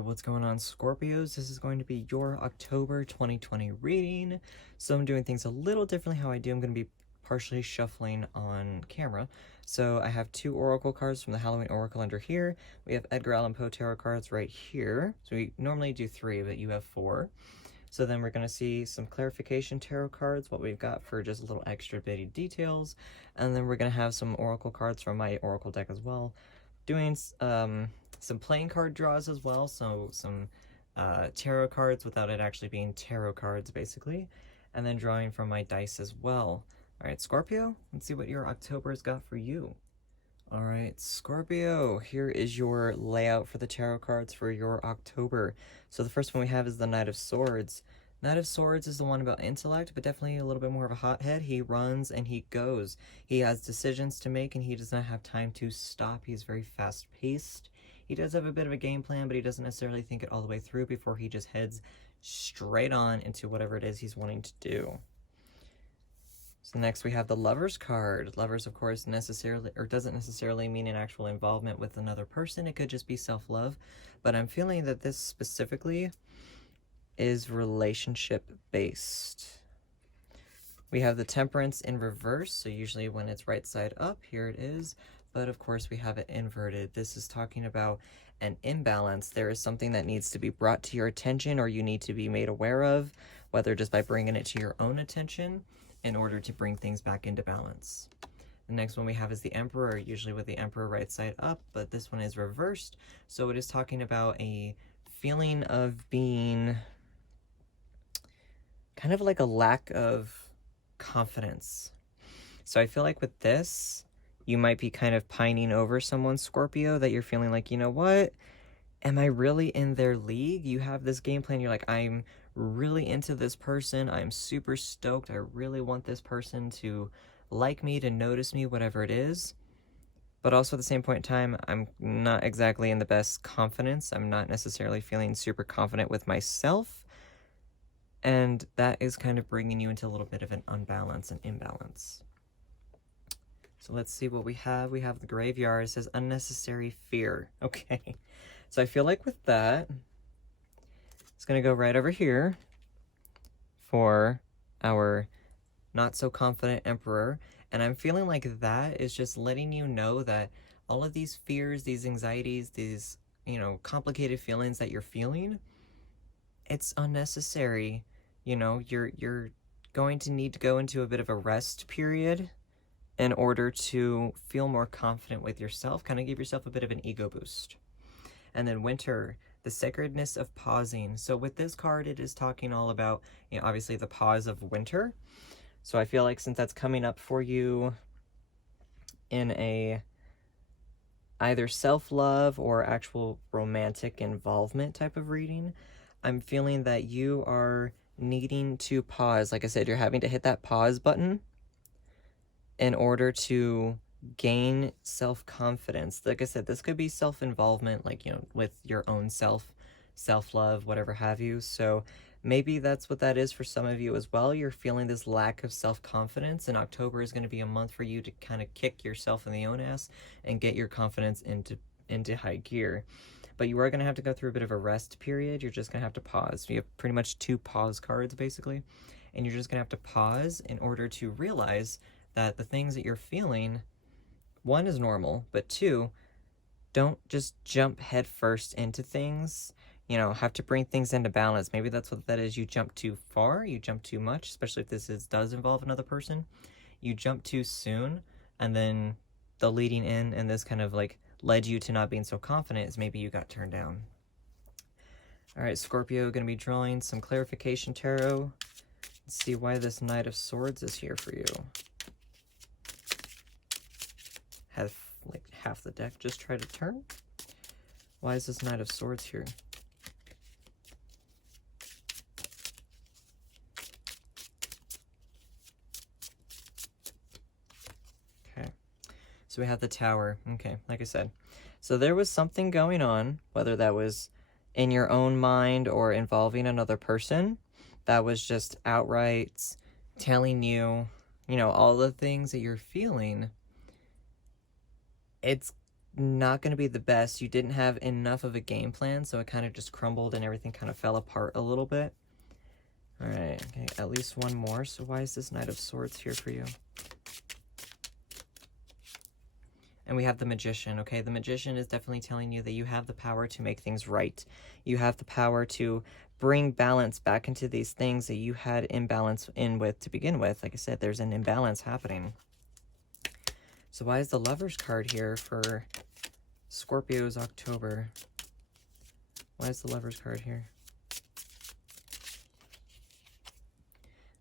Alright, what's going on, Scorpios? This is going to be your October 2020 reading. So I'm doing things a little differently how I do. I'm going to be partially shuffling on camera. So I have two Oracle cards from the Halloween Oracle under here. We have Edgar Allan Poe tarot cards right here. So we normally do 3, but you have 4. So then we're going to see some clarification tarot cards, what we've got for just a little extra bitty details. And then we're going to have some Oracle cards from my Oracle deck as well. Doing some playing card draws as well, so some tarot cards without it actually being tarot cards, basically. And then drawing from my dice as well. Alright, Scorpio, let's see what your October's got for you. Alright, Scorpio, here is your layout for the tarot cards for your October. So the first one we have is the Knight of Swords. Knight of Swords is the one about intellect, but definitely a little bit more of a hothead. He runs and he goes. He has decisions to make and he does not have time to stop. He's very fast-paced. He does have a bit of a game plan, but he doesn't necessarily think it all the way through before he just heads straight on into whatever it is he's wanting to do. So next we have the Lovers card. Lovers, of course, doesn't necessarily mean an actual involvement with another person. It could just be self-love. But I'm feeling that this specifically is relationship-based. We have the Temperance in reverse, so usually when it's right side up, here it is. But of course we have it inverted. This is talking about an imbalance. There is something that needs to be brought to your attention or you need to be made aware of, whether just by bringing it to your own attention in order to bring things back into balance. The next one we have is the Emperor, usually with the Emperor right side up, but this one is reversed. So it is talking about a feeling of being kind of like a lack of confidence. So I feel like with this, you might be kind of pining over someone, Scorpio, that you're feeling like, you know what? Am I really in their league? You have this game plan. You're like, I'm really into this person. I'm super stoked. I really want this person to like me, to notice me, whatever it is. But also at the same point in time, I'm not exactly in the best confidence. I'm not necessarily feeling super confident with myself. And that is kind of bringing you into a little bit of an unbalance and imbalance. So let's see what we have. We have the Graveyard. It says unnecessary fear. Okay. So I feel like with that, it's going to go right over here for our not so confident Emperor. And I'm feeling like that is just letting you know that all of these fears, these anxieties, these, complicated feelings that you're feeling, it's unnecessary. You're going to need to go into a bit of a rest period in order to feel more confident with yourself, kind of give yourself a bit of an ego boost. And then Winter, the sacredness of pausing. So with this card, it is talking all about, obviously the pause of winter. So I feel like since that's coming up for you in a either self-love or actual romantic involvement type of reading, I'm feeling that you are needing to pause. Like I said, you're having to hit that pause button in order to gain self-confidence. Like I said, this could be self-involvement, like, with your own self-love, whatever have you. So maybe that's what that is for some of you as well. You're feeling this lack of self-confidence, and October is going to be a month for you to kind of kick yourself in the own ass and get your confidence into high gear. But you are going to have to go through a bit of a rest period. You're just going to have to pause. You have pretty much 2 pause cards, basically. And you're just going to have to pause in order to realize that the things that you're feeling, 1, is normal, but 2, don't just jump headfirst into things. Have to bring things into balance. Maybe that's what that is. You jump too far, you jump too much, especially if this does involve another person. You jump too soon, and then the leading in and this kind of like led you to not being so confident is maybe you got turned down. All right, Scorpio, going to be drawing some clarification tarot. Let's see why this Knight of Swords is here for you. Have like half the deck just try to turn. Why is this Knight of Swords here? Okay, so we have the Tower. Okay, like I said, so there was something going on, whether that was in your own mind or involving another person, that was just outright telling you, all the things that you're feeling. It's not going to be the best. You didn't have enough of a game plan, so it kind of just crumbled and everything kind of fell apart a little bit. All right, okay, at least one more. So why is this Knight of Swords here for you? And we have the Magician, okay? The Magician is definitely telling you that you have the power to make things right. You have the power to bring balance back into these things that you had imbalance in with to begin with. Like I said, there's an imbalance happening. So why is the Lover's card here for Scorpio's October? Why is the Lover's card here?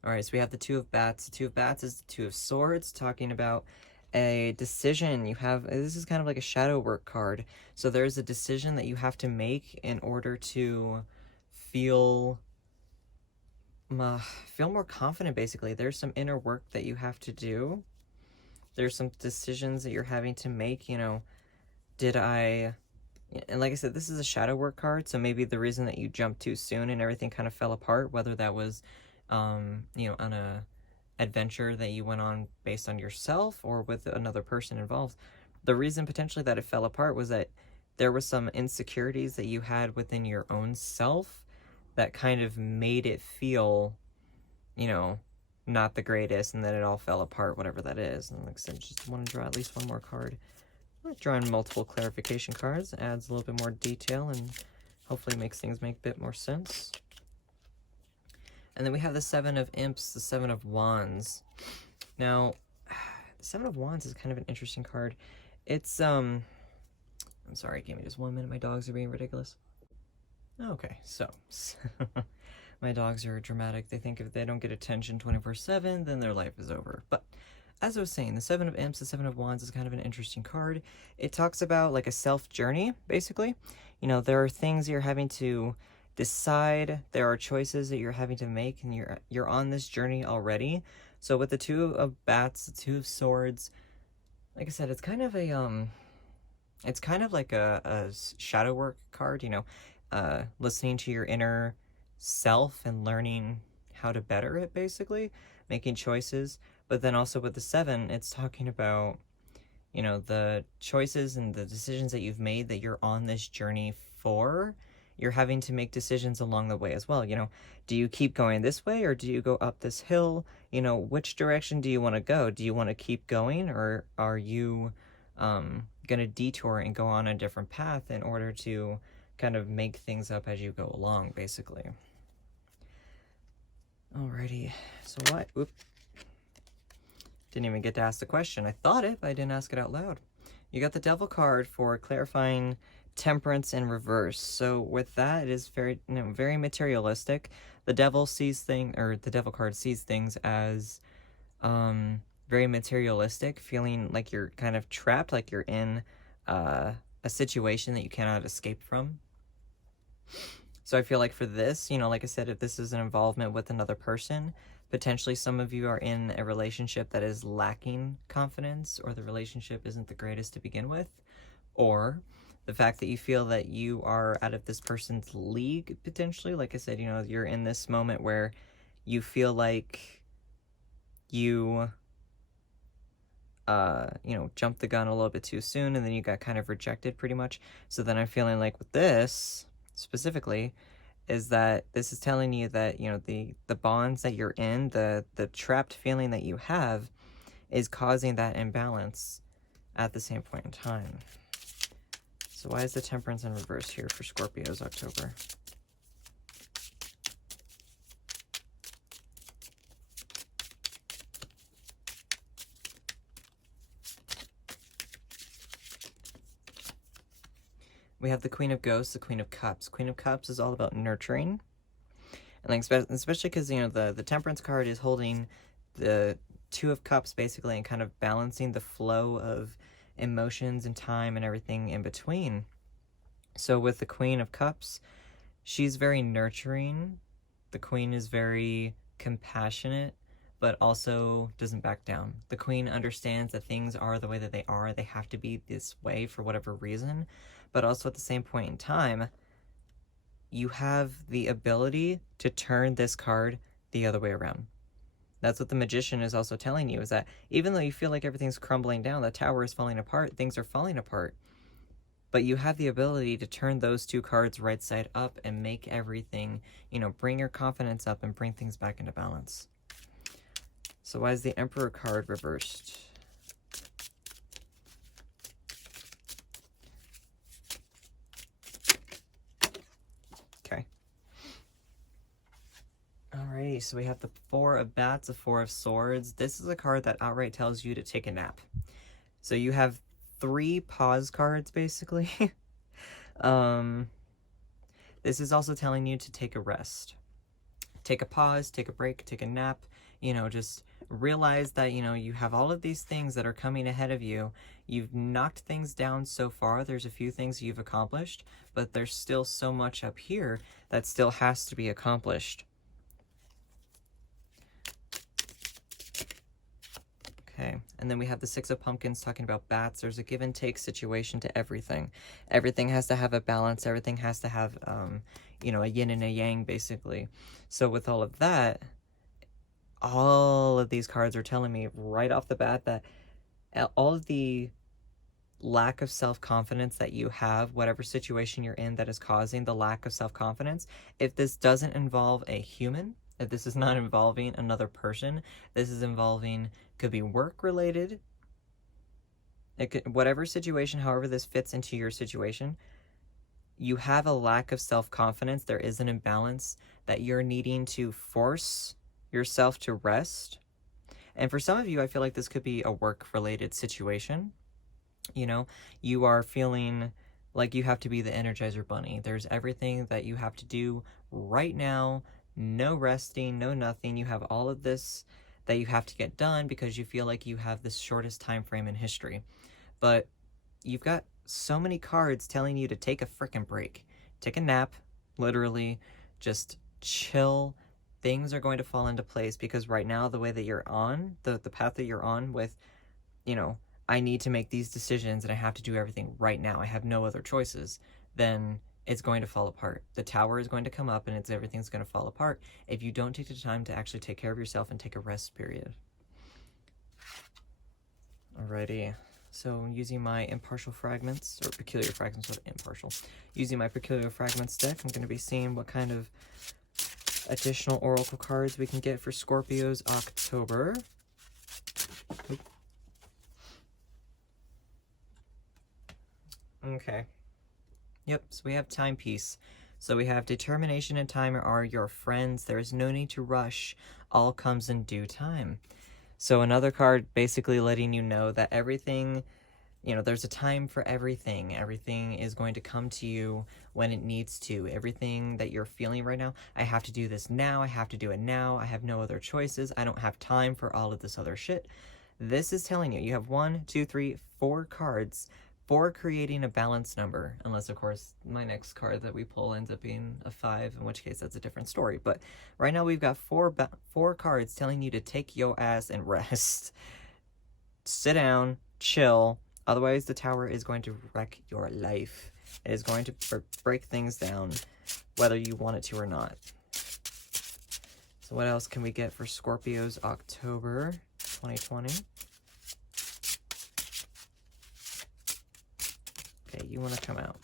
All right, so we have the Two of Bats. The Two of Bats is the Two of Swords, talking about a decision you have. This is kind of like a shadow work card. So there's a decision that you have to make in order to feel more confident, basically. There's some inner work that you have to do. There's some decisions that you're having to make, you know, and like I said, this is a shadow work card, so maybe the reason that you jumped too soon and everything kind of fell apart, whether that was, you know, on a adventure that you went on based on yourself or with another person involved, the reason potentially that it fell apart was that there were some insecurities that you had within your own self that kind of made it feel, you know, not the greatest, and then it all fell apart, whatever that is. And like I said, just want to draw at least one more card. Drawing multiple clarification cards adds a little bit more detail and hopefully makes things make a bit more sense. And then we have the Seven of Imps, the Seven of Wands. Now, the Seven of Wands is kind of an interesting card. It's, I'm sorry, give me just 1 minute. My dogs are being ridiculous. Okay, so, my dogs are dramatic. They think if they don't get attention 24/7, then their life is over. But as I was saying, the Seven of Imps, the Seven of Wands is kind of an interesting card. It talks about like a self-journey, basically. You know, there are things you're having to decide, there are choices that you're having to make, and you're on this journey already. So with the Two of Bats, the Two of Swords, like I said, it's kind of a it's kind of like a shadow work card, you know, listening to your inner self and learning how to better it, basically, making choices. But then also with the Seven, it's talking about, you know, the choices and the decisions that you've made that you're on this journey for. You're having to make decisions along the way as well. You know, do you keep going this way or do you go up this hill? You know, which direction do you want to go? Do you want to keep going, or are you going to detour and go on a different path in order to kind of make things up as you go along, basically? Alrighty, so what? Oop. Didn't even get to ask the question. I thought it, but I didn't ask it out loud. You got the Devil card for clarifying temperance in reverse. So with that, it is very, you know, very materialistic. The Devil sees the Devil card sees things as very materialistic, feeling like you're kind of trapped, like you're in a situation that you cannot escape from. So I feel like for this, you know, like I said, if this is an involvement with another person, potentially some of you are in a relationship that is lacking confidence, or the relationship isn't the greatest to begin with, or the fact that you feel that you are out of this person's league, potentially. Like I said, you know, you're in this moment where you feel like you, you know, jumped the gun a little bit too soon, and then you got kind of rejected pretty much. So then I'm feeling like with this specifically, is that this is telling you that, you know, the bonds that you're in, the trapped feeling that you have, is causing that imbalance at the same point in time. So why is the Temperance in reverse here for Scorpio's October? We have the Queen of Ghosts, the Queen of Cups. Queen of Cups is all about nurturing. And like, especially because, you know, the Temperance card is holding the Two of Cups, basically, and kind of balancing the flow of emotions and time and everything in between. So with the Queen of Cups, she's very nurturing. The Queen is very compassionate, but also doesn't back down. The Queen understands that things are the way that they are. They have to be this way for whatever reason. But also at the same point in time, you have the ability to turn this card the other way around. That's what the Magician is also telling you, is that even though you feel like everything's crumbling down, the tower is falling apart, things are falling apart. But you have the ability to turn those two cards right side up and make everything, bring your confidence up and bring things back into balance. So why is the Emperor card reversed? Okay. Alrighty, so we have the Four of Bats, the Four of Swords. This is a card that outright tells you to take a nap. So you have 3 pause cards, basically. This is also telling you to take a rest. Take a pause, take a break, take a nap, just realize that, you have all of these things that are coming ahead of you. You've knocked things down so far. There's a few things you've accomplished, but there's still so much up here that still has to be accomplished. Okay, and then we have the Six of Pumpkins talking about bats. There's a give and take situation to everything. Everything has to have a balance. Everything has to have, a yin and a yang, basically. So with all of that, all of these cards are telling me right off the bat that all of the lack of self-confidence that you have, whatever situation you're in that is causing the lack of self-confidence, if this doesn't involve a human, if this is not involving another person, this is involving, could be work related, it could, whatever situation, however this fits into your situation, you have a lack of self-confidence. There is an imbalance that you're needing to force yourself to rest. And for some of you, I feel like this could be a work-related situation. You are feeling like you have to be the Energizer Bunny. There's everything that you have to do right now. No resting, no nothing. You have all of this that you have to get done because you feel like you have the shortest time frame in history. But you've got so many cards telling you to take a freaking break. Take a nap, literally. Just chill. Things are going to fall into place because right now, the way that you're on, the path that you're on with, I need to make these decisions and I have to do everything right now. I have no other choices. Then it's going to fall apart. The tower is going to come up and everything's going to fall apart if you don't take the time to actually take care of yourself and take a rest period. Alrighty. So using my impartial fragments, or peculiar fragments with impartial, using my peculiar fragments deck, I'm going to be seeing what kind of additional oracle cards we can get for Scorpio's October. Oop. Okay. Yep, so we have timepiece. So we have determination and time are your friends. There is no need to rush. All comes in due time. So another card basically letting you know that everything, there's a time for everything. Everything is going to come to you when it needs to. Everything that you're feeling right now, I have to do this now. I have to do it now. I have no other choices. I don't have time for all of this other shit. This is telling you, you have 1, 2, 3, 4 cards for creating a balanced number, unless of course my next card that we pull ends up being a 5, in which case that's a different story. But right now we've got 4 cards telling you to take your ass and rest. Sit down, chill, otherwise the tower is going to wreck your life. It is going to break things down, whether you want it to or not. So what else can we get for Scorpio's October 2020? Okay, you want to come out.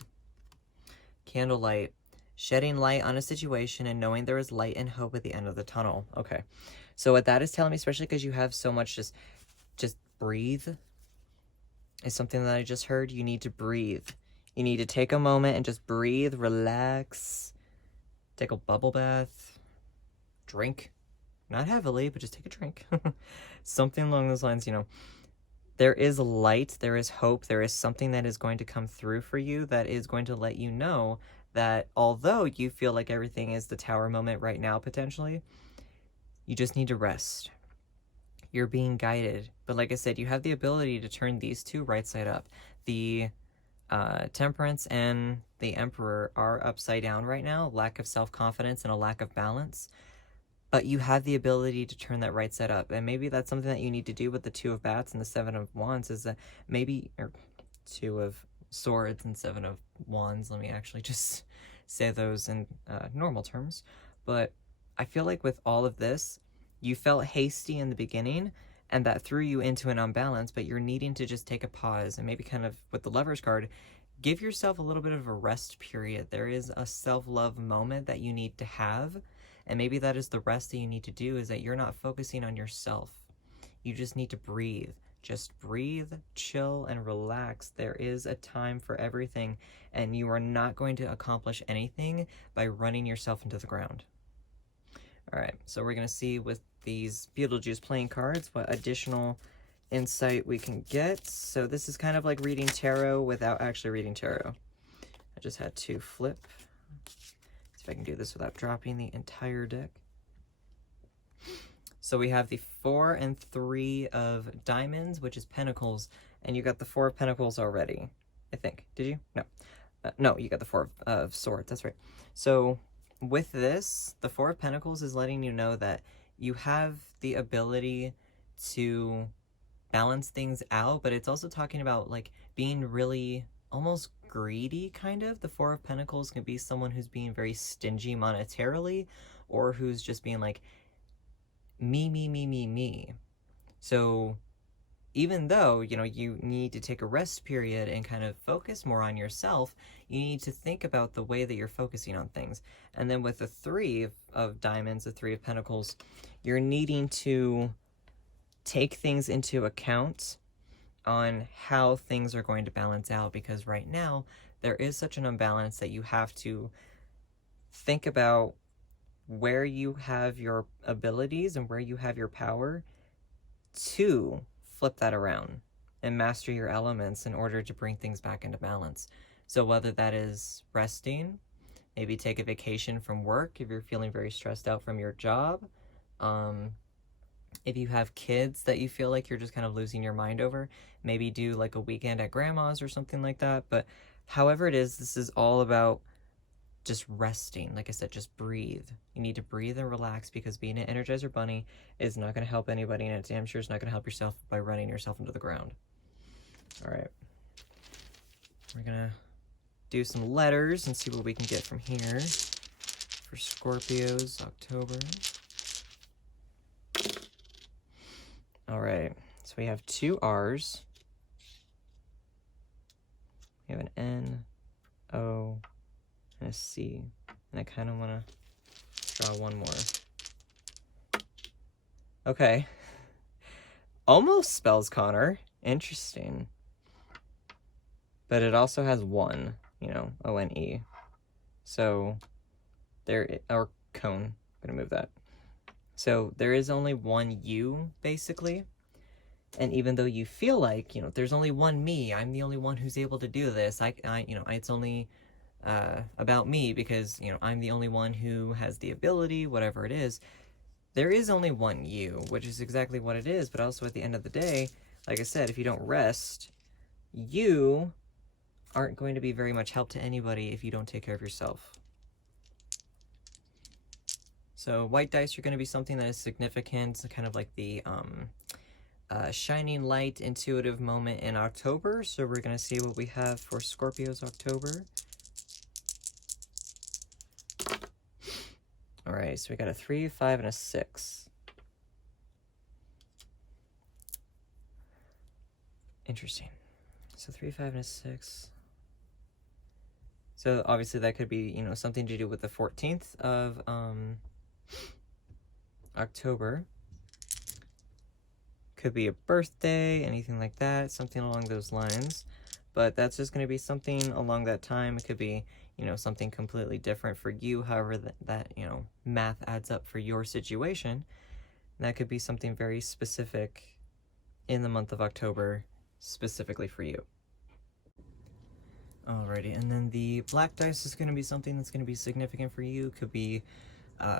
Candlelight. Shedding light on a situation and knowing there is light and hope at the end of the tunnel. Okay. So what that is telling me, especially because you have so much just breathe, is something that I just heard. You need to breathe. You need to take a moment and just breathe, relax, take a bubble bath, drink. Not heavily, but just take a drink. Something along those lines, There is light, there is hope, there is something that is going to come through for you that is going to let you know that although you feel like everything is the tower moment right now, potentially, you just need to rest. You're being guided. But like I said, you have the ability to turn these two right side up. The Temperance and the Emperor are upside down right now, lack of self-confidence and a lack of balance. But you have the ability to turn that right side up. And maybe that's something that you need to do with the 2 of Bats and the 7 of Wands, is that maybe, or 2 of Swords and 7 of Wands. Let me actually just say those in normal terms. But I feel like with all of this, you felt hasty in the beginning, and that threw you into an unbalance, but you're needing to just take a pause and maybe kind of, with the Lovers card, give yourself a little bit of a rest period. There is a self-love moment that you need to have, and maybe that is the rest that you need to do, is that you're not focusing on yourself. You just need to breathe. Just breathe, chill, and relax. There is a time for everything, and you are not going to accomplish anything by running yourself into the ground. All right, so we're going to see with these Beetlejuice playing cards what additional insight we can get. So this is kind of like reading tarot without actually reading tarot. I just had to flip. See if I can do this without dropping the entire deck. So we have the 4 and 3 of diamonds, which is pentacles, and you got the 4 of pentacles already, I think. Did you? No. No, you got the 4 of swords. That's right. So with this, the 4 of pentacles is letting you know that you have the ability to balance things out, but it's also talking about like being really almost greedy, kind of. The 4 of pentacles can be someone who's being very stingy monetarily, or who's just being like, me. So even though, you know, you need to take a rest period and kind of focus more on yourself, you need to think about the way that you're focusing on things. And then with the 3 of diamonds, the 3 of pentacles, you're needing to take things into account on how things are going to balance out, because right now there is such an imbalance that you have to think about where you have your abilities and where you have your power to flip that around and master your elements in order to bring things back into balance. So whether that is resting, maybe take a vacation from work if you're feeling very stressed out from your job, if you have kids that you feel like you're just kind of losing your mind over, maybe do like a weekend at grandma's or something like that. But however it is, this is all about just resting. Like I said, just breathe. You need to breathe and relax, because being an Energizer Bunny is not going to help anybody, and it damn sure is not going to help yourself by running yourself into the ground. All right. We're going to do some letters and see what we can get from here for Scorpio's October. All right. So we have 2 R's. We have an N, O, and a C, and I kind of want to draw one more. Okay. Almost spells Connor. Interesting. But it also has 1, you know, O-N-E. So there, or cone. I'm going to move that. So there is only 1 you, basically. And even though you feel like, you know, there's only 1 me, I'm the only one who's able to do this. You know, it's only about me because, you know, I'm the only one who has the ability, whatever it is. There is only 1 you, which is exactly what it is. But also at the end of the day, like I said, if you don't rest, you aren't going to be very much help to anybody if you don't take care of yourself. So white dice are going to be something that is significant, kind of like the shining light intuitive moment in October. So we're going to see what we have for Scorpio's October. All right, so we got a 3, 5, and a 6. Interesting. So 3, 5, and a 6. So obviously that could be, you know, something to do with the 14th of October. Could be a birthday, anything like that, something along those lines. But that's just going to be something along that time. It could be, you know, something completely different for you, however that you know, math adds up for your situation. And that could be something very specific in the month of October, specifically for you. Alrighty, and then the black dice is going to be something that's going to be significant for you. Could be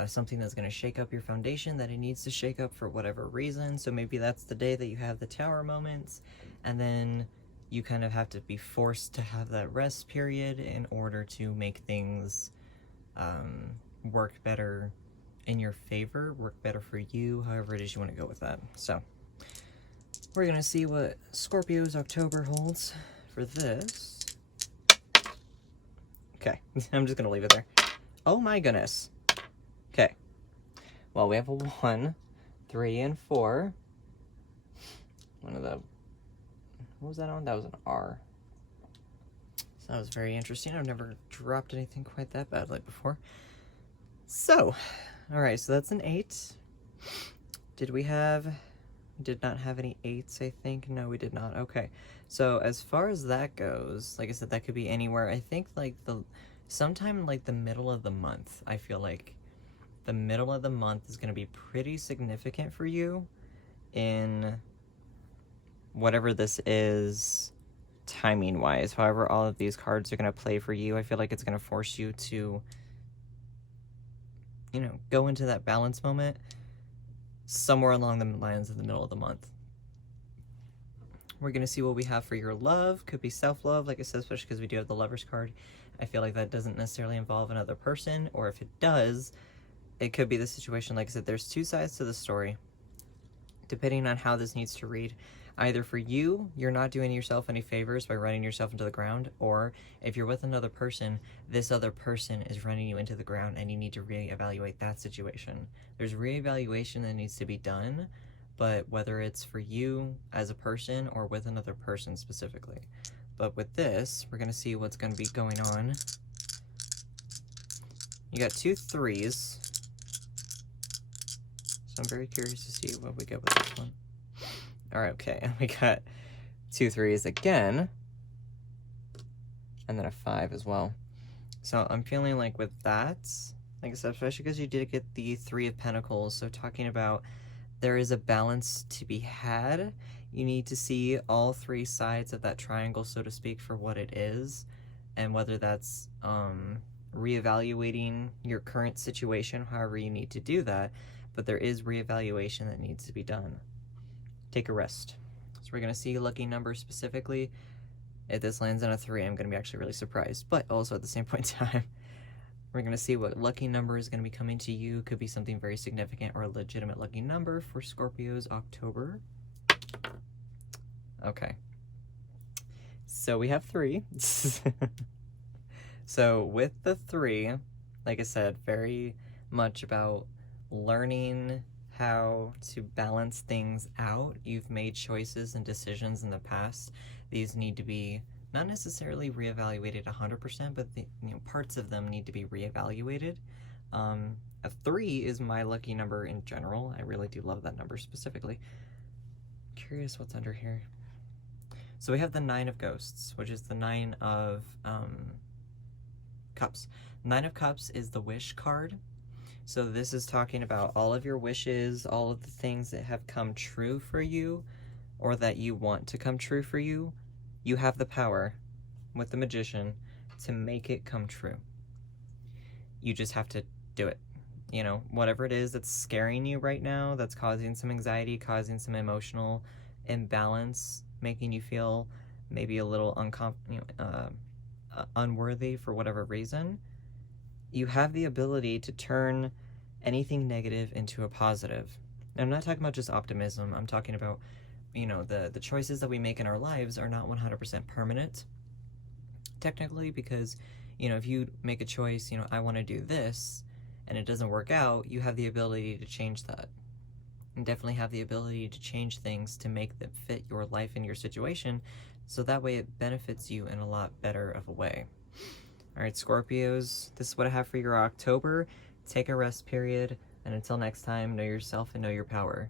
something that's going to shake up your foundation that it needs to shake up for whatever reason. So maybe that's the day that you have the tower moments, and then you kind of have to be forced to have that rest period in order to make things work better in your favor, work better for you, however it is you want to go with that. So we're going to see what Scorpio's October holds for this. Okay, I'm just going to leave it there. Oh my goodness. Okay. Well, we have a 1, 3, and 4. One of the... What was that on? That was an R. So that was very interesting. I've never dropped anything quite that badly before. So, all right, so that's an 8. Did we did not have any 8s, I think? No, we did not. Okay. So as far as that goes, like I said, that could be anywhere. I think like sometime like the middle of the month, I feel like the middle of the month is going to be pretty significant for you in whatever this is timing wise. However, all of these cards are going to play for you. I feel like it's going to force you to, you know, go into that balance moment somewhere along the lines of the middle of the month. We're going to see what we have for your love. Could be self-love, like I said, especially because we do have the Lover's card. I feel like that doesn't necessarily involve another person, or if it does, it could be the situation. Like I said, there's 2 sides to the story, depending on how this needs to read. Either for you, you're not doing yourself any favors by running yourself into the ground, or if you're with another person, this other person is running you into the ground and you need to reevaluate that situation. There's reevaluation that needs to be done, but whether it's for you as a person or with another person specifically. But with this, we're going to see what's going to be going on. You got 2 3s. So I'm very curious to see what we get with this one. All right, okay, and we got 2 3s again, and then a 5 as well. So I'm feeling like with that, like I said, especially because you did get the 3 of Pentacles, so talking about there is a balance to be had. You need to see all 3 sides of that triangle, so to speak, for what it is, and whether that's reevaluating your current situation, however you need to do that, but there is reevaluation that needs to be done. Take a rest. So we're going to see lucky numbers specifically. If this lands on a 3, I'm going to be actually really surprised, but also at the same point in time, we're going to see what lucky number is going to be coming to you. Could be something very significant or a legitimate lucky number for Scorpio's October. Okay. So we have 3. So with the 3, like I said, very much about learning how to balance things out. You've made choices and decisions in the past. These need to be not necessarily reevaluated 100%, but parts of them need to be reevaluated. A 3 is my lucky number in general. I really do love that number specifically. Curious what's under here. So we have the 9 of Ghosts, which is the 9 of Cups. 9 of Cups is the wish card. So this is talking about all of your wishes, all of the things that have come true for you or that you want to come true for you. You have the power with the Magician to make it come true. You just have to do it. You know, whatever it is that's scaring you right now, that's causing some anxiety, causing some emotional imbalance, making you feel maybe a little unworthy for whatever reason, you have the ability to turn anything negative into a positive. And I'm not talking about just optimism. I'm talking about, you know, the choices that we make in our lives are not 100% permanent, technically, because, you know, if you make a choice, you know, I want to do this, and it doesn't work out, you have the ability to change that. And definitely have the ability to change things to make them fit your life and your situation, so that way it benefits you in a lot better of a way. All right, Scorpios, this is what I have for your October. Take a rest period, and until next time, know yourself and know your power.